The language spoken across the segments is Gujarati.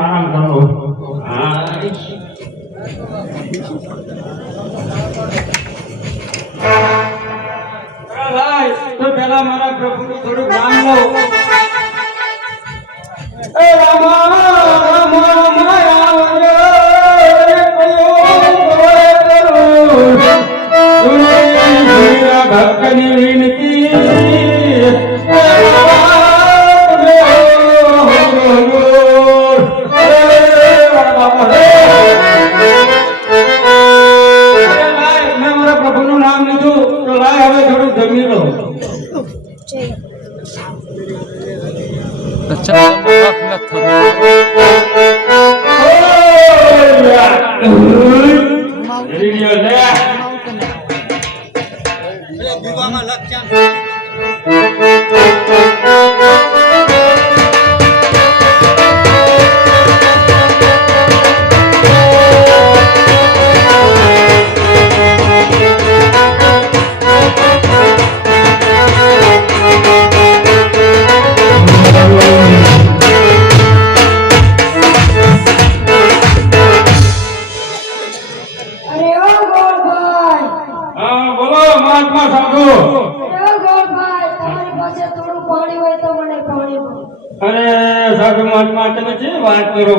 આરામ કરો. હા ભાઈ તો પેલા મારા પ્રભુનું થોડું નામ લો. એ રામા રામા માયા ભક્તની વિનતી મેં મારા પ્રભુનું નામ લીધું તો લાય હવે થોડું જમી લો.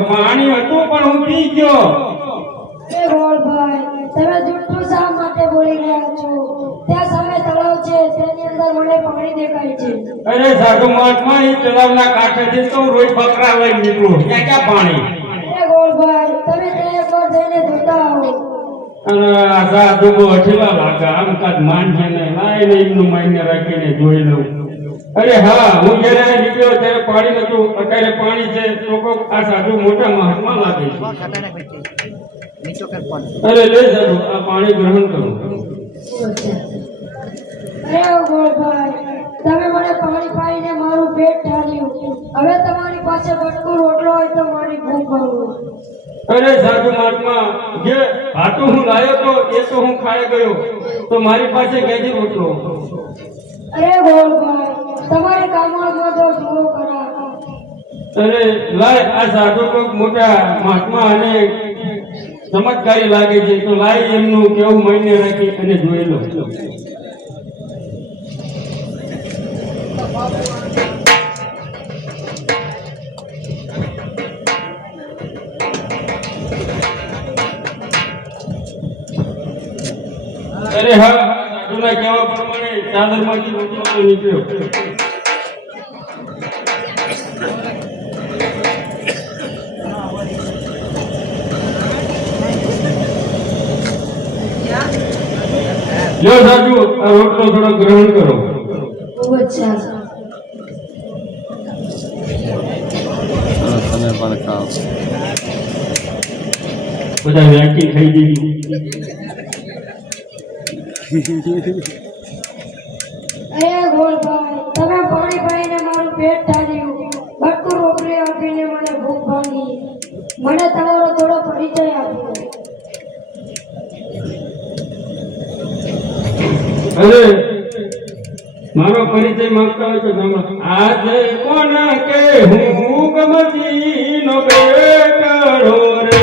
પાણી હતું પણ હું પી ગયો. એ ગોળભાઈ તમે જુઠ્ઠું શા માટે બોલી રહ્યા છો? ત્યાં સામે તળાવ છે તેની અંદર મને પાણી દેખાય છે. અરે સાધુ મહાત્મા એ તળાવના કાંઠેથી તો રોજ બકરા લઈ નીકળું ત્યાં ક્યાં પાણી? એ ગોળભાઈ તમે તે એકવાર જઈને જોતા આવો. અને આ સાધુ બહુ અઠીલા લાગે આમ કાદ માનશે ને લાઈને એમનું માઈને રાખીને જોઈ લઉં. અરે હા હું જયારે નીકળ્યો ત્યારે પાણી નતું અત્યારે પાણી છે. લોકો આ સાધુ મોટા મહાત્મા લાગે છે. અરે લે સાધુ આ પાણી ગ્રહણ કરો. અરે ગોળભાઈ તમે મને પાણી પાઈને મારું પેટ ઠાર્યું. હવે તમારી પાસે બટકું રોટલો હોય તો મારી ભૂખ ભાગો. અરે સાધુ મહાત્મા જે ભાતું હું લાયો તો એ તો હું ખાઈ ગયો તો મારી પાસે કેજી રોટલો? અરે ગોળભાઈ તમારી કામળમાં તો જુઓ ખરા. અરે લાય આ સાધુ કોઈક મોટા મહાત્મા અને ચમત્કારી લાગે છે તો લાય એમનું કેવું માન્ય રાખી અને જોઈ લો. અરે હા સાધુના કહેવા પ્રમાણે ચાદરમાંથી રોટલો નીકળ્યો. લો સાધુ આ રોટલો થોડો ગ્રહણ કરો. બહુ અચ્છા. તમે પણ ખાઓ. બધા વ્યાકી ખાઈ દીધી. અરે ગોળભાઈ તમે પાણી પાઈને મારું પેટ ઠાર્યું. બટકું રોટલી આપીને મને ભૂખ ભાંગી. મને તમારો થોડો પરિચય આપ્યો. અરે મારો પરિચય માંગતા હોય તો આજે કોણ કે હું ગમતી નો બેટરો રે.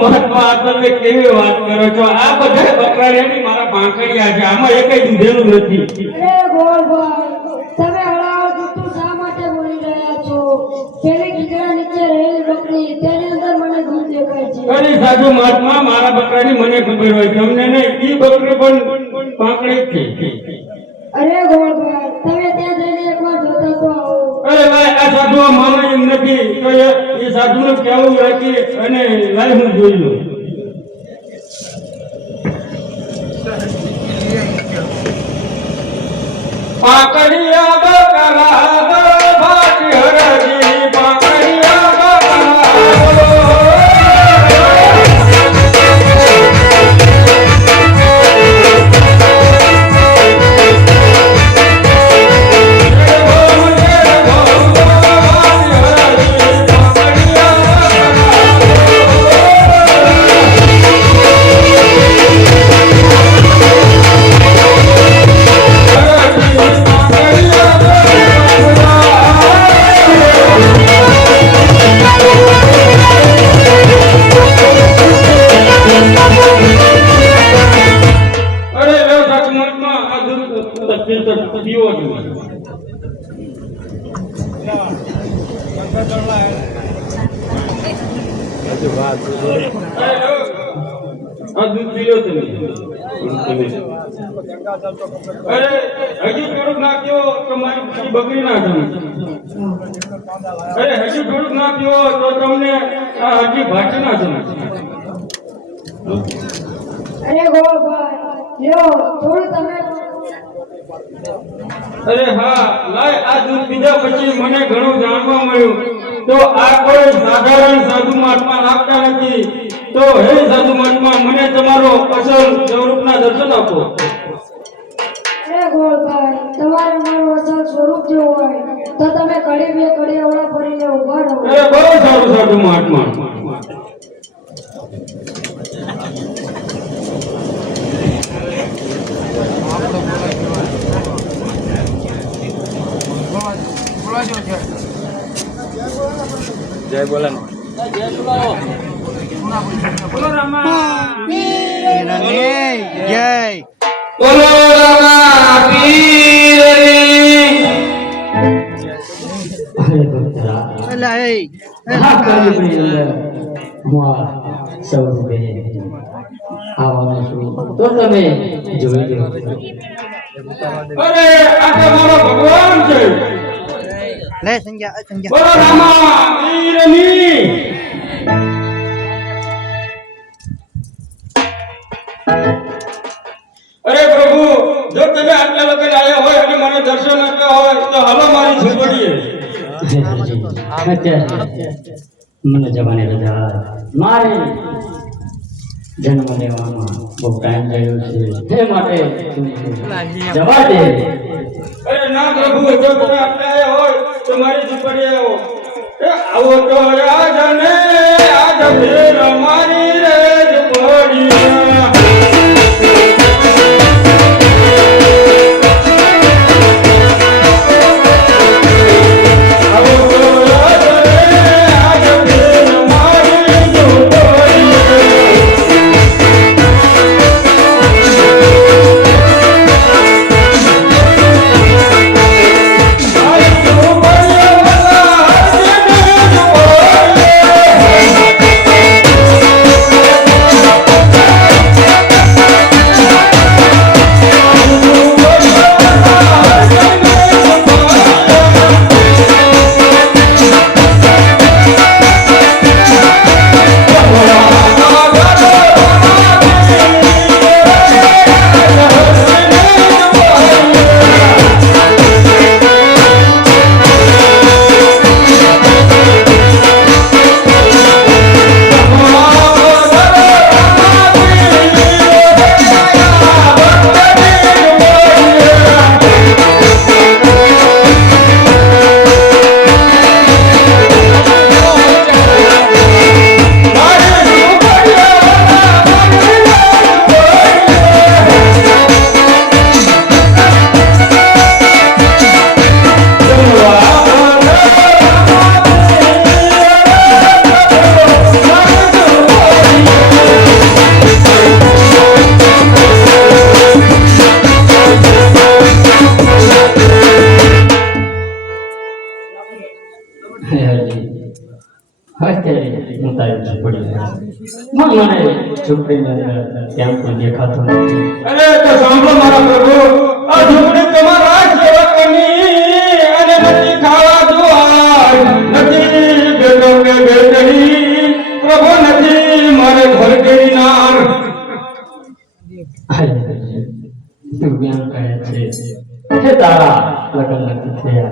મહાત્મા તમે કેવી વાત કરો છો? આ બધા બકરાડિયાની મારા પાંખડિયા છે આમાં એકઈ દીધેલું નથી. અરે ગોળભાઈ તમે હળાહળ જુઠ્ઠું શા માટે બોલી રહ્યા છો? પેલી ગીધડા નીચે રહેલી બકરી તેની અંદર મને દૂધ દેખાય છે. અરે સાધુ મહાત્મા મારા બકરાની મને ખબર હોય તમને નહીં. ઈ બકરી પણ પાંખડી જ છે. અરે ગોળભાઈ તમે ત્યાં જઈને એકવાર જોતા તો આવો. અરે ભાઈ આ સાધુ માનો એમ નથી તો એ સાધુનું કેવું રાખી અને લાઈ હું જોઈ લઉં. પાકડિયા બકરા ભાટી હરજી પાકડિયા દૂધ પી લો તમે. અરે હજુ થોડુંક નાખ્યો તો મારી પછી બગડી ના તમે. અરે હજુ થોડુંક નાખ્યો તો તમને આ હજી ભાટી ના તમે. અરે ગોળભાઈ લ્યો થોડું તમે. અરે હા લાય આ દૂધ પીધા પછી મને ઘણું જાણવા મળ્યું. તો આ કોઈ સાધારણ સાધુ મહાત્મા લાગતા નથી. તો હે સાધુ મહાત્મા મને તમારો અસલ સ્વરૂપના દર્શન આપો. અરે ગોળભાઈ તમારે મારું અસલ સ્વરૂપ જેવું હોય તો તમે કડી બે કડી ઓળા ફરીને ઉભા રહો. અરે બહુ સારું સાધુ મહાત્મા. જય બોલા બોલો રામા પીરની જય બોલો રામા પીરની. અરે ભક્તરા અલા એ હા કાલી ભાઈ હું આ સ્વરૂપે આવવાનો છું તો તમે જોઈ લો. અરે આ તો મારો ભગવાન છે. લે સંજ્ઞા સંજ્ઞા બોલો રામા પીરની. અરે પ્રભુ જો તમે આટલા લોકો આવ્યા હોય અને મને દર્શન આપ્યા હોય તો હાલો મારી ઝૂંપડીએ. અત્યારે મને જવાની રજા મારે જન્મ લેવામાં બહુ ટાઈમ થયો છે તે માટે જવા દે. અરે ના પ્રભુ જો તમે આટલા આવ્યા હોય તો મારી ઝૂંપડીએ આવો. એ આવો તો આજ ને આજ ફેર મારી રે ઝૂંપડીએ. અત્યારે હું તારી ઝૂંપડી મને ઝૂંપડીમાં ત્યાં કોઈ દેખાતું નથી. અરે તો સાંભળો મારા પ્રભુ આ ઝૂંપડી તમારા સેવકની અને નથી ખાવા દુઆર નથી બેટો કે બેટડી પ્રભુ નથી મારે ઘર ગિરનાર. તું જ્ઞાન કહે છે હે તારા લગ્ન નથી થયા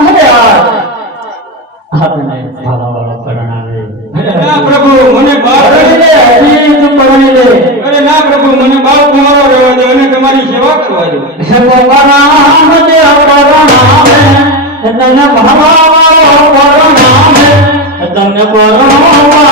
અરે આપણે ભાલાવાળો પરણાવે ના પ્રભુ મને બાપ હજી તું પરણી લે અરે ના પ્રભુ મને બાપ તમારો રહેવા દો અને તમારી સેવા કરવા દો હે ભગવાન દેવ પરણાવે તને ભાલાવાળો પરણાવે તમને પરણાવે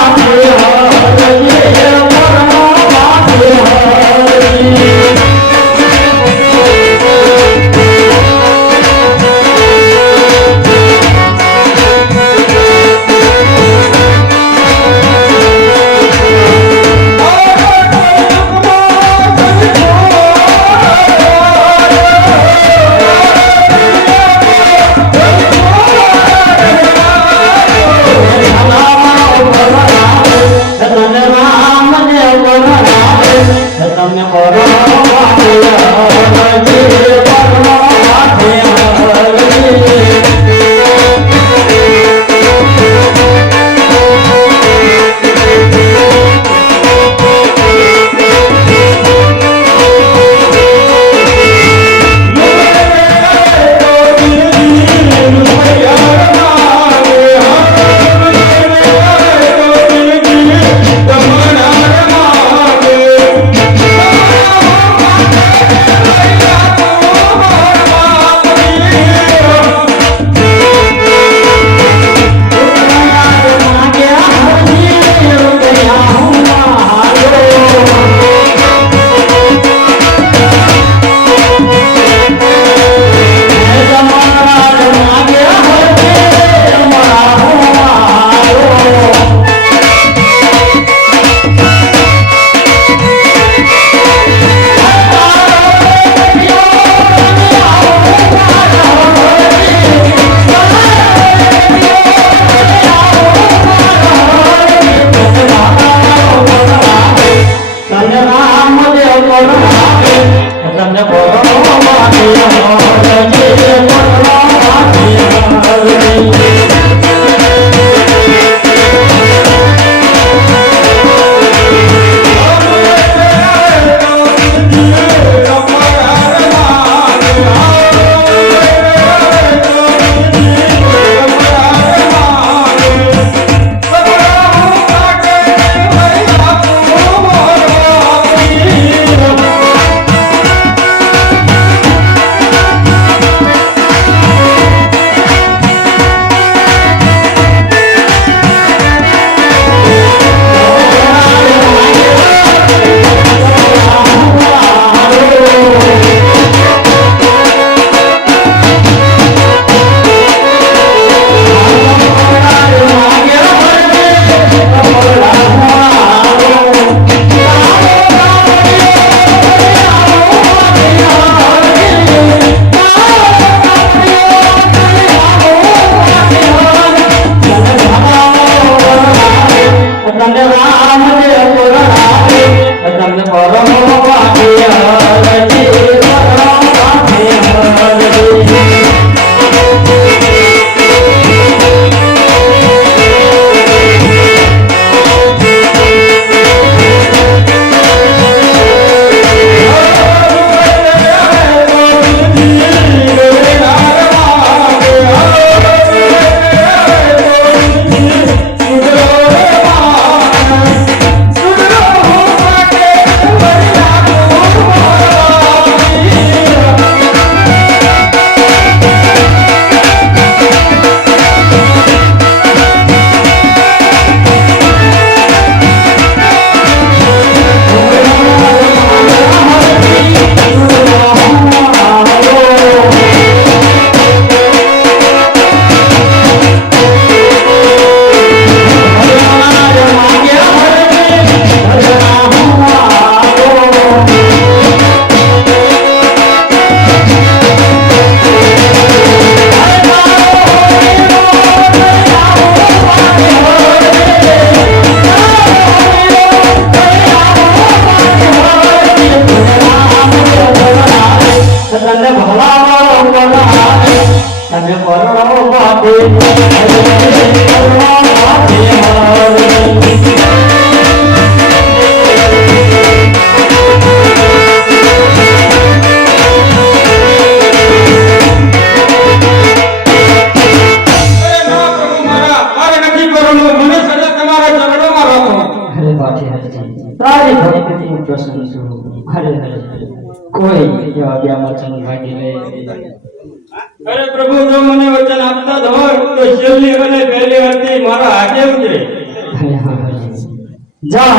તારી ભક્તિથી હું પ્રસન્ન છું. હરે હરે કોઈ એવા વ્યામચન ભાગી લે. અરે પ્રભુ જો મને વચન આપતા જ હોય તો છેલ્લી અને પહેલી આરતી મારા હાથે ઉતરે. હરે હરે જા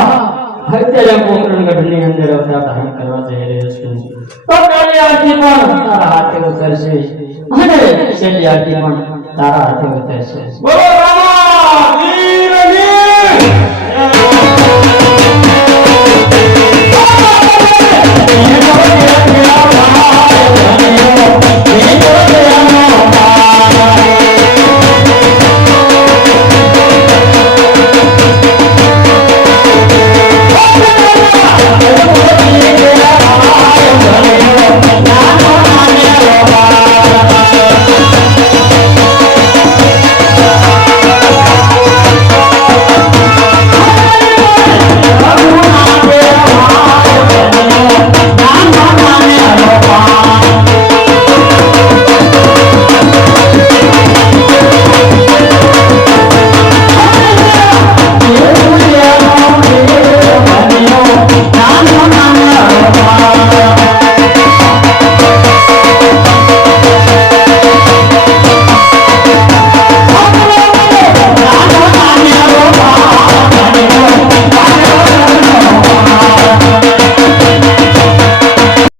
અત્યારે પોકરણગઢની અંદર અવતાર ધારણ કરવા જઈ રહ્યો છું. તો પહેલી આરતી પણ તારા હાથે ઉતરશે અને છેલ્લી આરતી પણ તારા હાથે ઉતરશે. બોલો રામા વીરની જય.